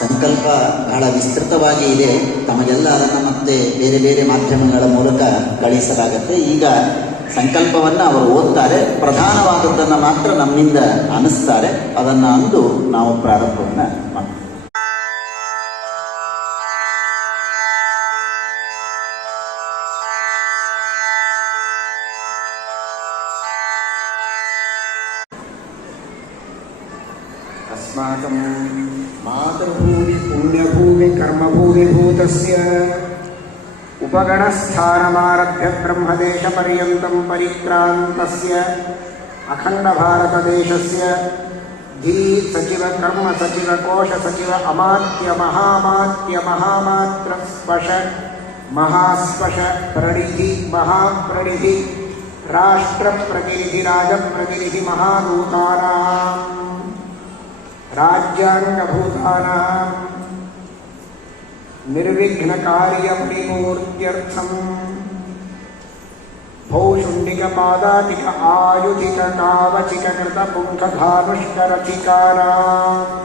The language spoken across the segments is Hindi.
ಸಂಕಲ್ಪ ಬಹಳ ವಿಸ್ತೃತವಾಗಿ ಇದೆ. ತಮಗೆಲ್ಲ ಅದನ್ನು ಮತ್ತೆ ಬೇರೆ ಬೇರೆ ಮಾಧ್ಯಮಗಳ ಮೂಲಕ ಕಳಿಸಲಾಗುತ್ತೆ. ಈಗ ಸಂಕಲ್ಪವನ್ನು ಅವರು ಓದ್ತಾರೆ. ಪ್ರಧಾನವಾದದ್ದನ್ನು ಮಾತ್ರ ನಮ್ಮಿಂದ ಅನಿಸ್ತಾರೆ. ಅದನ್ನು ಅಂದು ನಾವು ಪ್ರಾರಂಭವನ್ನು अस्माकं मातृभूमि, पुण्यभूमि कर्मभूमिभूतस्य उपगणस्थानमारभ्य ब्रह्मदेशपर्यन्तं परिक्रान्तस्य अखण्डभारतदेशस्य धी सचिव कर्मसचिव कोशसचिव अमात्य महामात्य महामात्रस्पश महास्पश प्रणिधि महाप्रणिधि राष्ट्रप्रतिनिधि राजप्रतिनिधि महादूतानाम् राज्याङ्गभूतानां निर्विघ्नकार्यपरिपूर्त्यर्थं भौशुण्डिकपादातिक आयुधिककावचिककृतपुङ्खधानुष्करथिकानाम्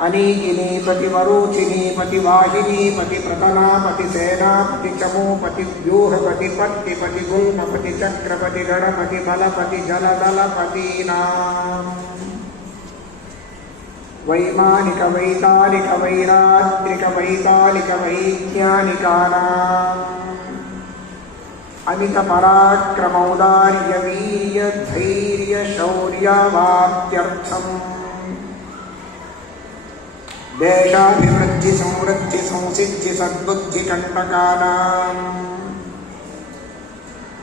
अनीकिनीपतिवरूचिनीपतिवाहिनीपति प्रतनापति सेनापति चमूपति व्यूहपति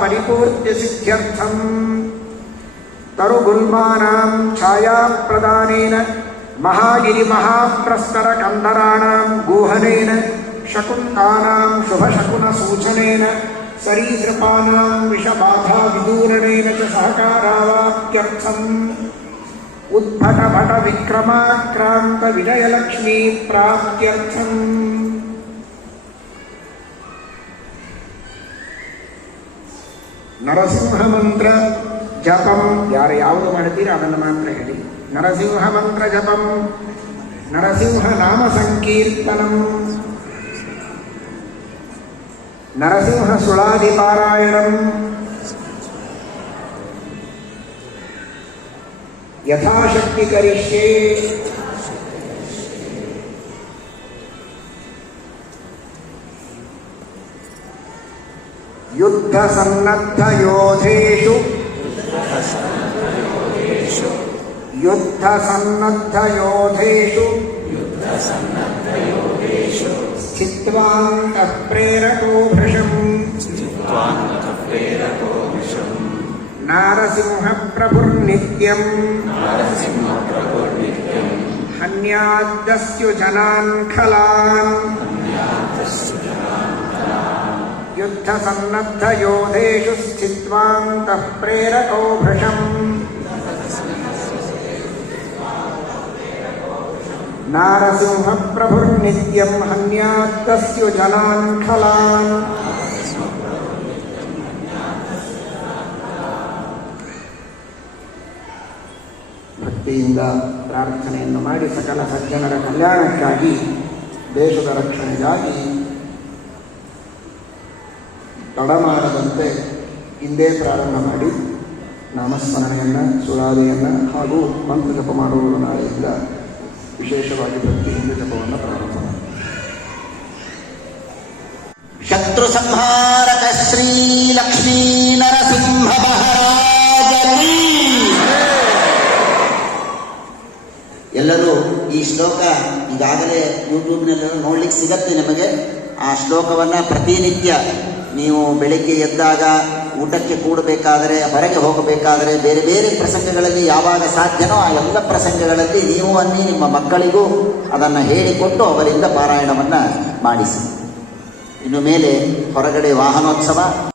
परिपूर्त्य सिद्ध्यर्थम् तरुगुल्मानां छायाप्रदानेन महागिरि महाप्रस्तर कन्दराणां गुहनेन शकुन्तानां शुभशकुनसूचनेन सरीसृपानां विषबाधा विदूरणेन च सहकारावाप्त्यर्थम्। ఉద్భటభట విక్రమాక్రాంత విజయలక్ష్మీ ప్రాప్త్యర్థం ನರಸಿಂಹ ಮಂತ್ರ ಜಪಂ ಯಾರು ಯಾವುದು ಮಾಡ್ತೀರ ಅದನ್ನು ಮಾತ್ರ ಹೇಳಿ ನರಸಿಂಹ ಮಂತ್ರ ಜಪಂ ನರಸಿಂಹ ನಾಮ ಸಂಕೀರ್ತನಂ ನರಸಿಂಹ ಸುಳಾದಿ ಪಾರಾಯಣಂ யதாசக்தி கரிஷ்யே युद्धसन्नद्धयोधेषु युद्धसन्नद्धयोधेषु चित्त्वान्तः प्रेरको भृशम् నారసింహ ప్రభుర్నిత్యం హన్యాద్దస్యుజనాన్ ఖలాన్ యుద్ధసన్నద్ధయోధేషు స్థిత్వాంతః ప్రేరకో భృషం నారసింహ ప్రభుర్నిత్యం హన్యాద్దస్యుజనాన్ ఖలాన్ ಭಕ್ತಿಯಿಂದ ಪ್ರಾರ್ಥನೆಯನ್ನು ಮಾಡಿ ಸಕಲ ಸಜ್ಜನರ ಕಲ್ಯಾಣಕ್ಕಾಗಿ, ದೇಶದ ರಕ್ಷಣೆಗಾಗಿ ತಡ ಮಾಡದಂತೆ ಹಿಂದೆ ಪ್ರಾರಂಭ ಮಾಡಿ, ನಾಮಸ್ಮರಣೆಯನ್ನು ಸುಳಾದಿಯನ್ನು ಹಾಗೂ ಮಂತ್ರ ಜಪ ಮಾಡುವವರು ನಾಳೆಯಿಂದ ವಿಶೇಷವಾಗಿ ಭಕ್ತಿಯಿಂದ ಜಪವನ್ನು ಪ್ರಾರಂಭ ಮಾಡಿ. ಶತ್ರು ಸಂಹಾರಕ ಶ್ರೀ ಲಕ್ಷ್ಮೀ ನರಸಿಂಹ ಎಲ್ಲರೂ ಈ ಶ್ಲೋಕ ಈಗಾಗಲೇ ಯೂಟ್ಯೂಬ್ನಲ್ಲೆಲ್ಲ ನೋಡ್ಲಿಕ್ಕೆ ಸಿಗತ್ತೆ ನಿಮಗೆ. ಆ ಶ್ಲೋಕವನ್ನು ಪ್ರತಿನಿತ್ಯ ನೀವು ಬೆಳಿಗ್ಗೆ ಎದ್ದಾಗ ಊಟಕ್ಕೆ ಕೂಡಬೇಕಾದರೆ, ಹೊರಗೆ ಹೋಗಬೇಕಾದರೆ, ಬೇರೆ ಬೇರೆ ಪ್ರಸಂಗಗಳಲ್ಲಿ ಯಾವಾಗ ಸಾಧ್ಯನೋ ಆ ಎಲ್ಲ ಪ್ರಸಂಗಗಳಲ್ಲಿ ನೀವು ಅನ್ನಿ ನಿಮ್ಮ ಮಕ್ಕಳಿಗೂ ಅದನ್ನು ಹೇಳಿಕೊಟ್ಟು ಅವರಿಂದ ಪಾರಾಯಣವನ್ನು ಮಾಡಿಸಿ. ಇನ್ನು ಮೇಲೆ ಹೊರಗಡೆ ವಾಹನೋತ್ಸವ